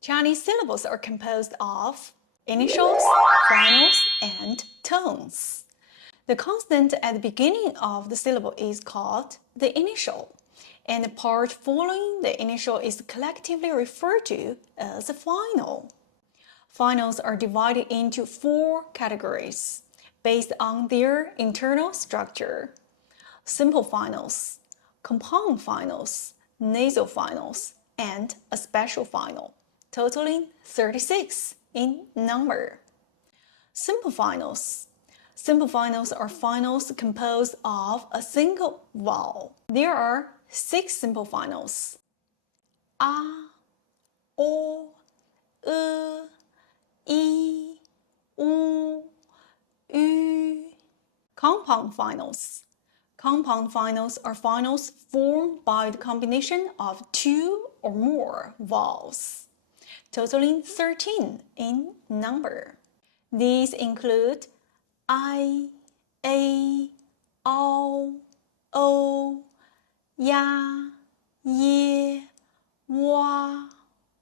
Chinese syllables are composed of initials, finals, and tones. The consonant at the beginning of the syllable is called the initial, and the part following the initial is collectively referred to as a final. Finals are divided into 4 categories based on their internal structure: simple finals, compound finals, nasal finals, and a special final, totaling 36 in number. Simple finals. Simple finals are finals composed of a single vowel. There are 6 simple finals: a, o, e, i, u, ü. Compound finals. Compound finals are finals formed by the combination of 2 or more vowels, totaling 13 in number. These include I, A, O, O, Ya, Ye, Wa,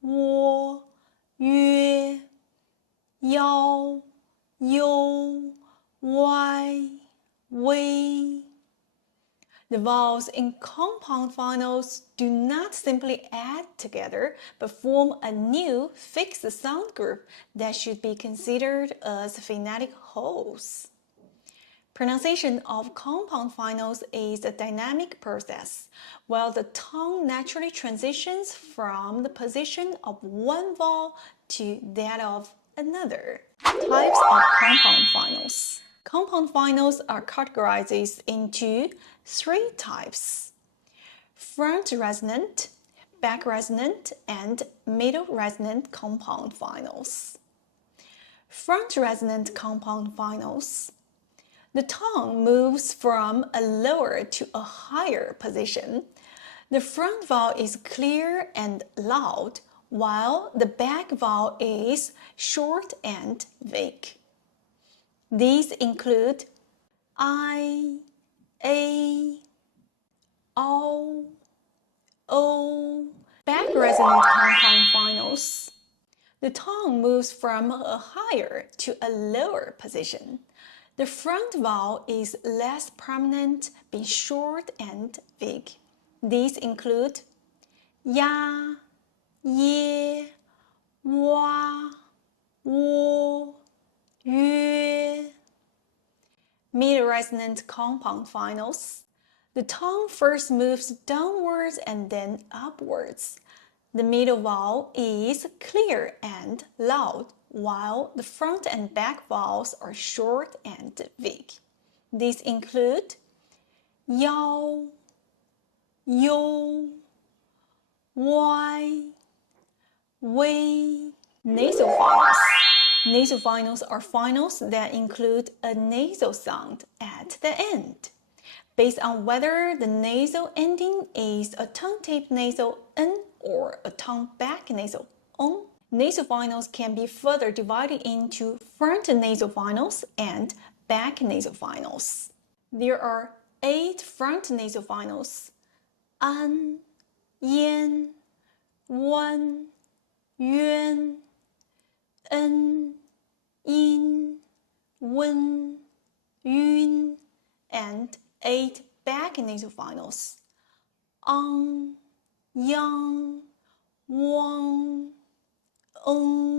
Wo, Yue, Yao, You, Wai, Wei. The vowels in compound finals do not simply add together, but form a new fixed sound group that should be considered as phonetic wholes. Pronunciation of compound finals is a dynamic process, while the tongue naturally transitions from the position of one vowel to that of another. Types of compound finals. Compound finals are categorized into 3 types: front resonant, back resonant, and middle resonant compound finals. Front resonant compound finals. The tongue moves from a lower to a higher position. The front vowel is clear and loud, while the back vowel is short and vague. These include I, A, O, O. Back resonant compound finals. The tongue moves from a higher to a lower position. The front vowel is less prominent, being short and vague. These include Ya, Ye, Wa, Wo, Yue. Middle resonant compound finals. The tongue first moves downwards and then upwards. The middle vowel is clear and loud, while the front and back vowels are short and vague. These include Yao, You, Wai, Wei. Nasal finals. Nasal finals are finals that include a nasal sound at the end. Based on whether the nasal ending is a tongue-tip nasal n or a tongue-back nasal n, nasal finals can be further divided into front nasal finals and back nasal finals. There are 8 front nasal finals: an, yan, wan, yuan, en, yin, wen, yun, and 8 back nasal finals: ang, yang, wang, eng,